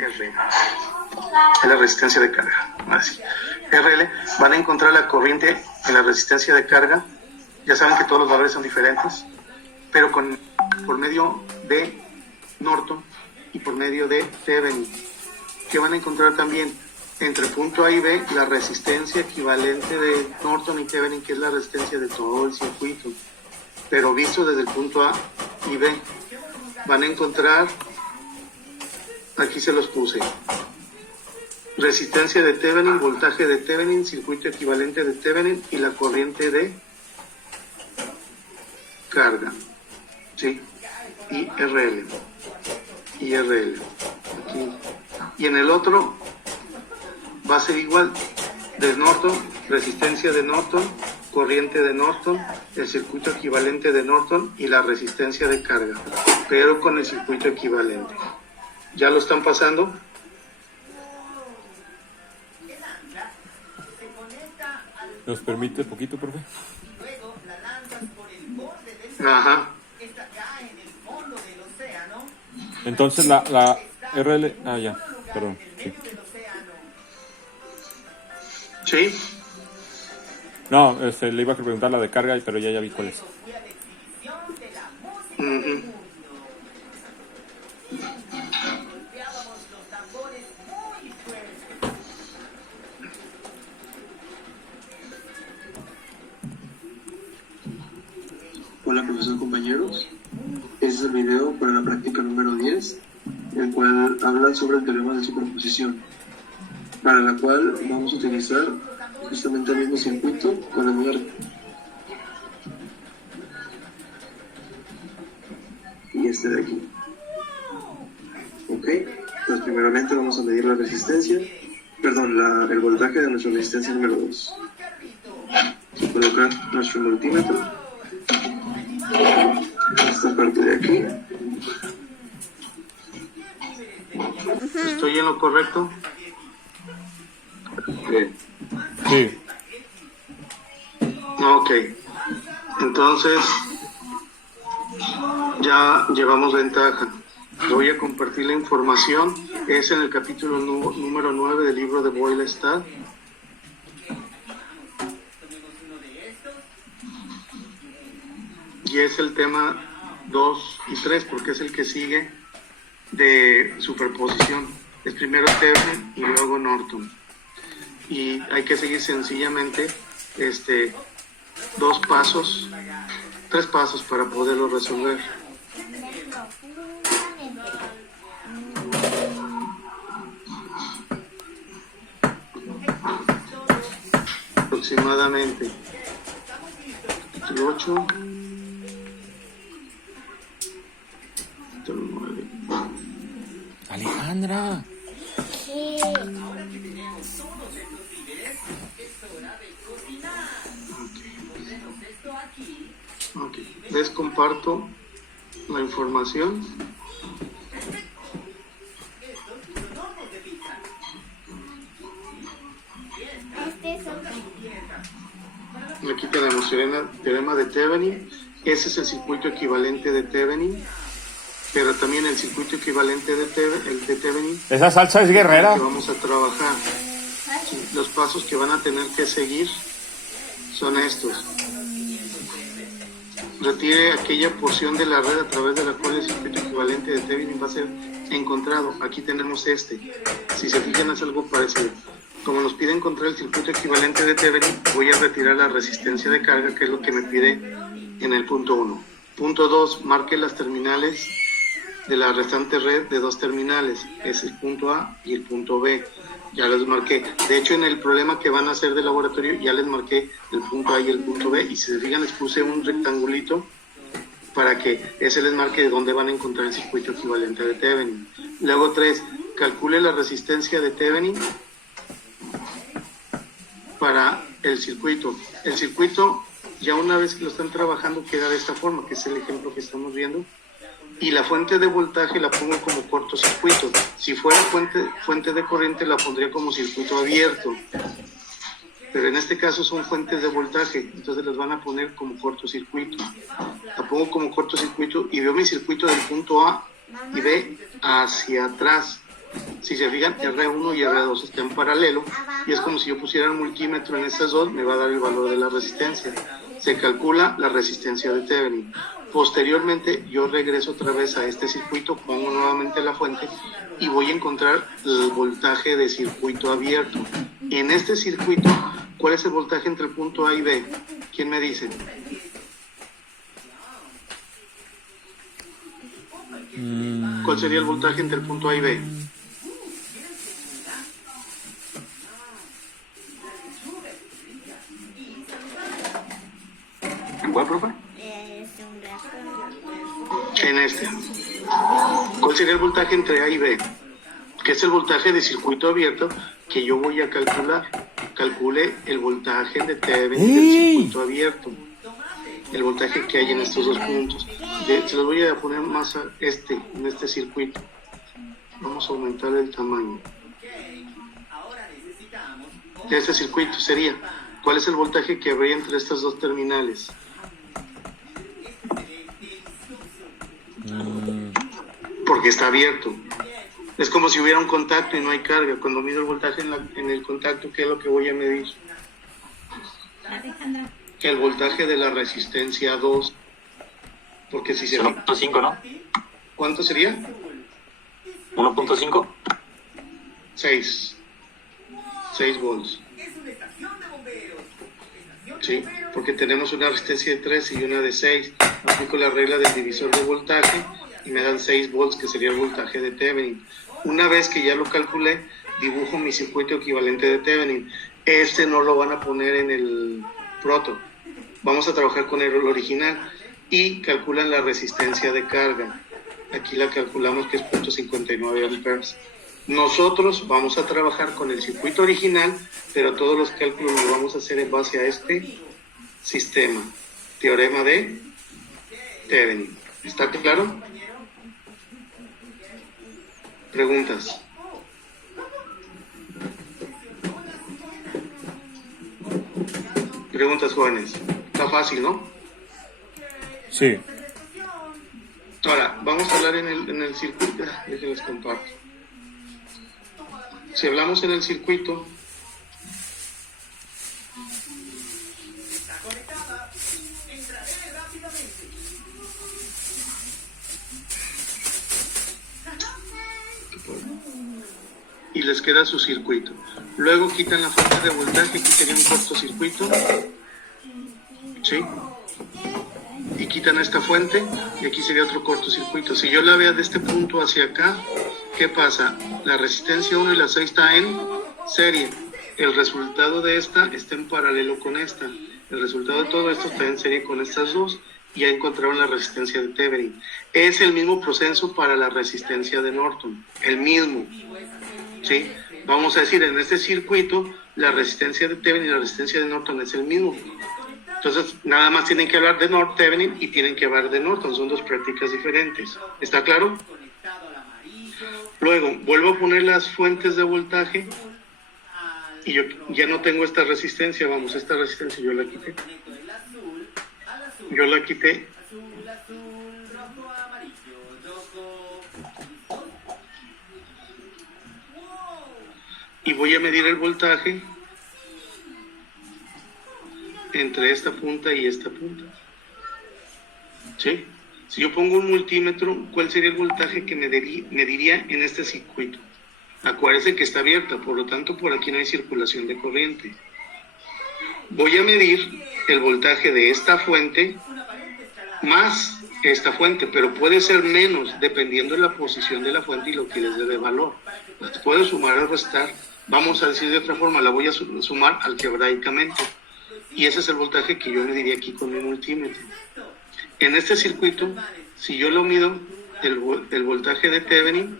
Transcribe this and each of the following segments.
R. Es la resistencia de carga. Así. RL, van a encontrar la corriente en la resistencia de carga. Ya saben que todos los valores son diferentes, pero por medio de Norton y por medio de Thevenin. Que van a encontrar también entre punto A y B la resistencia equivalente de Norton y Thevenin, que es la resistencia de todo el circuito, pero visto desde el punto A y B. Van a encontrar, aquí se los puse, resistencia de Thevenin, voltaje de Thevenin, circuito equivalente de Thevenin y la corriente de carga, ¿sí? IRL, aquí. Y en el otro va a ser igual, de Norton, resistencia de Norton, corriente de Norton, el circuito equivalente de Norton y la resistencia de carga, pero con el circuito equivalente. ¿Ya lo están pasando? ¿Nos permite poquito, profe? Ajá. Entonces la RL... Ah, ya, perdón. ¿Sí? No, le iba a preguntar la de carga, pero ya vi cuál es. Uh-huh. Hola profesor, compañeros. Este es el video para la práctica número 10, el cual habla sobre el teorema de superposición, para la cual vamos a utilizar justamente el mismo circuito con el número y este de aquí. Ok, pues primeramente vamos a medir la resistencia, el voltaje de nuestra resistencia número 2. Vamos a colocar nuestro multímetro, esta parte de aquí. ¿Estoy en lo correcto? Sí. Ok. Entonces, ya llevamos ventaja. Voy a compartir la información. Es en el capítulo número 9 del libro de Boyle-Stahl. Y es el tema 2 y 3, porque es el que sigue de superposición. Es primero Thevenin y luego Norton. Y hay que seguir sencillamente 3 pasos para poderlo resolver. Aproximadamente capítulo 8, capítulo 9. Alejandra. Ok, les comparto la información. Aquí tenemos teorema de Thevenin. Ese es el circuito equivalente de Thevenin, pero también el circuito equivalente de Thevenin. Esa salsa es guerrera. Que vamos a trabajar. Los pasos que van a tener que seguir son estos. Retire aquella porción de la red a través de la cual el circuito equivalente de Thevenin va a ser encontrado. Aquí tenemos Si se fijan, es algo parecido. Como nos pide encontrar el circuito equivalente de Thevenin, voy a retirar la resistencia de carga, que es lo que me pide en el punto 1. Punto 2, marque las terminales de la restante red de 2 terminales. Es el punto A y el punto B. Ya les marqué. De hecho, en el problema que van a hacer de laboratorio, ya les marqué el punto A y el punto B. Y si se fijan, les puse un rectangulito para que ese les marque de dónde van a encontrar el circuito equivalente de Thevenin. Luego 3, calcule la resistencia de Thevenin para el circuito. El circuito, ya una vez que lo están trabajando, queda de esta forma, que es el ejemplo que estamos viendo. Y la fuente de voltaje la pongo como cortocircuito. Si fuera fuente de corriente, la pondría como circuito abierto. Pero en este caso son fuentes de voltaje, entonces las van a poner como cortocircuito. La pongo como cortocircuito y veo mi circuito del punto A y B hacia atrás. Si se fijan, R1 y R2 están en paralelo y es como si yo pusiera un multímetro en estas dos, me va a dar el valor de la resistencia. Se calcula la resistencia de Thevenin. Posteriormente yo regreso otra vez a este circuito, pongo nuevamente la fuente y voy a encontrar el voltaje de circuito abierto. En este circuito, ¿cuál es el voltaje entre el punto A y B? ¿Quién me dice? ¿Cuál sería el voltaje entre el punto A y B? ¿En cuál, profe? En este. ¿Cuál sería el voltaje entre A y B? Que es el voltaje de circuito abierto que yo voy a calcular. Calcule el voltaje de Thevenin del circuito abierto. El voltaje que hay en estos dos puntos. Se los voy a poner más en este circuito. Vamos a aumentar el tamaño. De este circuito sería, ¿cuál es el voltaje que habría entre estas dos terminales? Porque está abierto. Es como si hubiera un contacto y no hay carga. Cuando mido el voltaje en el contacto, ¿qué es lo que voy a medir? El voltaje de la resistencia 2. Porque si se... 1.5, ¿no? ¿Cuánto sería? 1.5. 6 volts. Sí, porque tenemos una resistencia de 3 y una de 6. Aplico la regla del divisor de voltaje y me dan 6 volts, que sería el voltaje de Thevenin. Una vez que ya lo calculé, dibujo mi circuito equivalente de Thevenin. Este no lo van a poner en el proto. Vamos a trabajar con el original y calculan la resistencia de carga. Aquí la calculamos que es 0.59 amperes. Nosotros vamos a trabajar con el circuito original, pero todos los cálculos los vamos a hacer en base a este sistema. Teorema de Thevenin. ¿Está claro? ¿Preguntas? Preguntas, jóvenes. Está fácil, ¿no? Sí. Ahora, vamos a hablar en el circuito. Déjenles comparto. Si hablamos en el circuito, y les queda su circuito. Luego quitan la fuente de voltaje, aquí sería un cortocircuito. ¿Sí? Y quitan esta fuente y aquí sería otro cortocircuito. Si yo la veo de este punto hacia acá, ¿qué pasa? La resistencia 1 y la 6 está en serie. El resultado de esta está en paralelo con esta. El resultado de todo esto está en serie con estas dos y ya encontraron la resistencia de Thevenin. Es el mismo proceso para la resistencia de Norton. El mismo. ¿Sí? Vamos a decir, en este circuito, la resistencia de Thevenin y la resistencia de Norton es el mismo. Entonces, nada más tienen que hablar de Thevenin y tienen que hablar de Norton. Son dos prácticas diferentes. ¿Está claro? Luego, vuelvo a poner las fuentes de voltaje y yo ya no tengo esta resistencia. Vamos, esta resistencia yo la quité. Yo la quité. Y voy a medir el voltaje entre esta punta y esta punta. ¿Sí? Si yo pongo un multímetro, ¿cuál sería el voltaje que mediría en este circuito? Acuérdense que está abierta, por lo tanto por aquí no hay circulación de corriente. Voy a medir el voltaje de esta fuente más esta fuente, pero puede ser menos dependiendo de la posición de la fuente y lo que les dé de valor. Puedo sumar o restar. Vamos a decir de otra forma, la voy a sumar algebraicamente. Y ese es el voltaje que yo mediría aquí con mi multímetro. En este circuito, si yo lo mido, el voltaje de Thevenin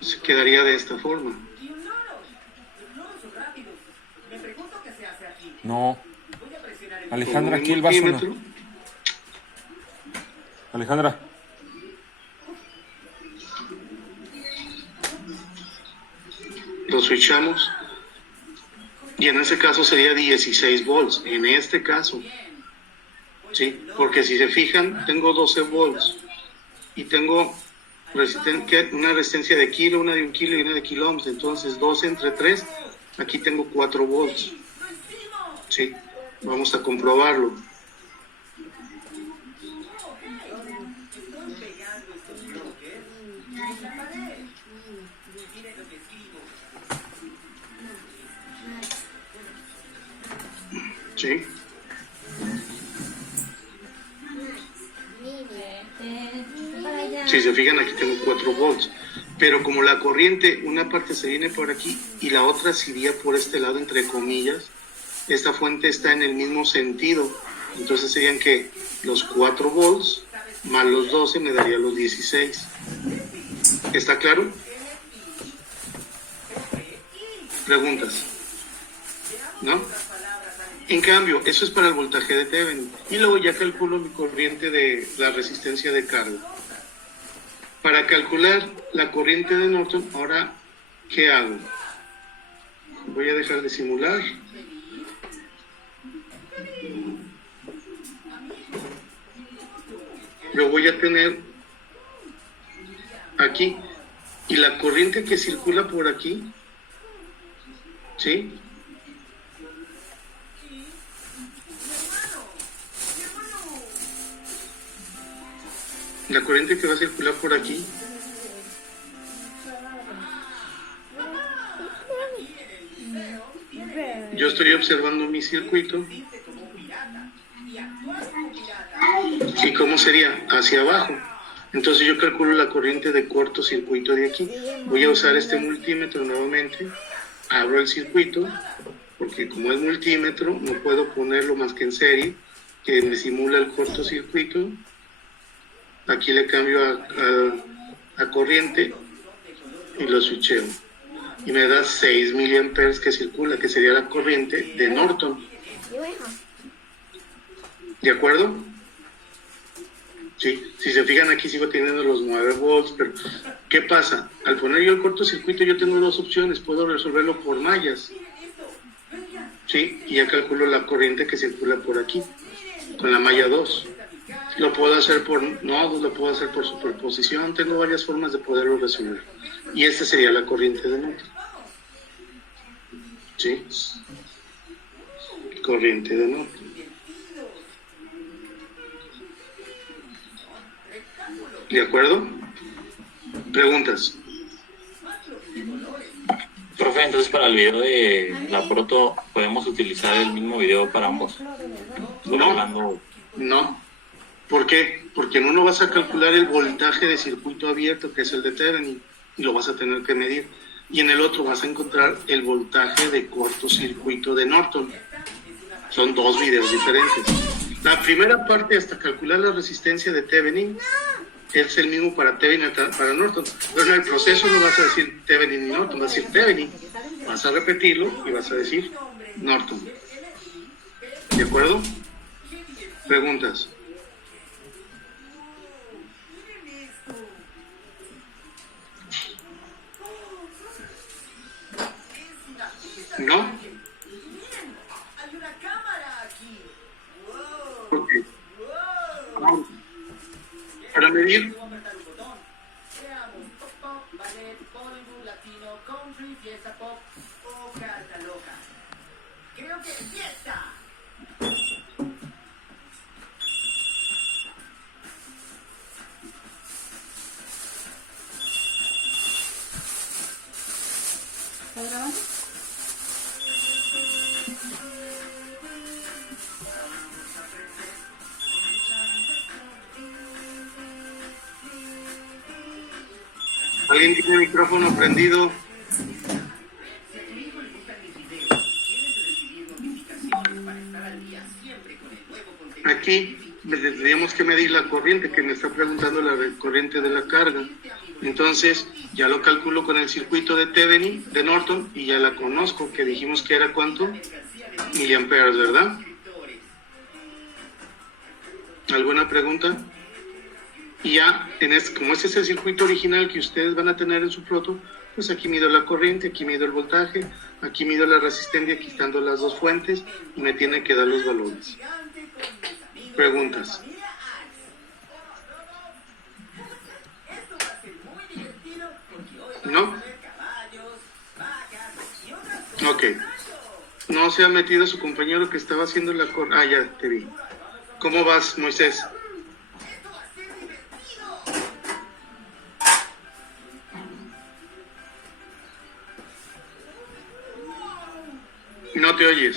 se quedaría de esta forma. No. Alejandra, aquí el vaso no. Alejandra. Lo switchamos. Y en ese caso sería 16 volts. En este caso. ¿Sí? Porque si se fijan, tengo 12 volts. Y tengo una resistencia de kilo, una de 1 kilo y una de kiloohms. Entonces 2 entre 3, aquí tengo 4 volts. Sí, vamos a comprobarlo. Sí. Si se fijan, aquí tengo 4 volts. Pero como la corriente, una parte se viene por aquí y la otra se iría por este lado, entre comillas, esta fuente está en el mismo sentido. Entonces serían que los 4 volts más los 12 me daría los 16. ¿Está claro? ¿Preguntas? ¿No? En cambio, eso es para el voltaje de Thevenin. Y luego ya calculo mi corriente de la resistencia de carga. Para calcular la corriente de Norton, ahora, ¿qué hago? Voy a dejar de simular. Lo voy a tener aquí. Y la corriente que circula por aquí, ¿sí? La corriente que va a circular por aquí yo estoy observando mi circuito y cómo sería hacia abajo. Entonces yo calculo la corriente de cortocircuito de aquí. Voy a usar este multímetro nuevamente, abro el circuito porque como es multímetro no puedo ponerlo más que en serie, que me simula el cortocircuito. Aquí le cambio a corriente y lo switcheo. Y me da 6 miliamperes que circula, que sería la corriente de Norton. ¿De acuerdo? Sí, si se fijan aquí sigo teniendo los 9 volts, pero ¿qué pasa? Al poner yo el cortocircuito yo tengo dos opciones, puedo resolverlo por mallas. Sí, y ya calculo la corriente que circula por aquí, con la malla 2. Lo puedo hacer por nodos, lo puedo hacer por superposición, tengo varias formas de poderlo resolver. Y esta sería la corriente de Norton. ¿Sí? Corriente de Norton. ¿De acuerdo? ¿Preguntas? Profe, entonces para el video de la proto, ¿podemos utilizar el mismo video para ambos? No. ¿Por qué? Porque en uno vas a calcular el voltaje de circuito abierto, que es el de Thevenin, y lo vas a tener que medir. Y en el otro vas a encontrar el voltaje de cortocircuito de Norton. Son dos videos diferentes. La primera parte, hasta calcular la resistencia de Thevenin, es el mismo para Thevenin y para Norton. Pero en el proceso no vas a decir Thevenin y Norton, vas a decir Thevenin. Vas a repetirlo y vas a decir Norton. ¿De acuerdo? ¿Preguntas? ¿No? ¿Por qué? Para medir. ¿Alguien tiene el micrófono prendido? Aquí tendríamos que medir la corriente, que me está preguntando la corriente de la carga. Entonces ya lo calculo con el circuito de Thevenin, de Norton, y ya la conozco, que dijimos que era ¿cuánto? Miliamperes, ¿verdad? ¿Alguna pregunta? Y ya, como este es el circuito original que ustedes van a tener en su proto, pues aquí mido la corriente, aquí mido el voltaje, aquí mido la resistencia, quitando las dos fuentes, y me tiene que dar los valores. Preguntas. ¿No? Ok. No se ha metido su compañero que estaba haciendo la Ah, ya te vi. ¿Cómo vas, Moisés? No te oyes.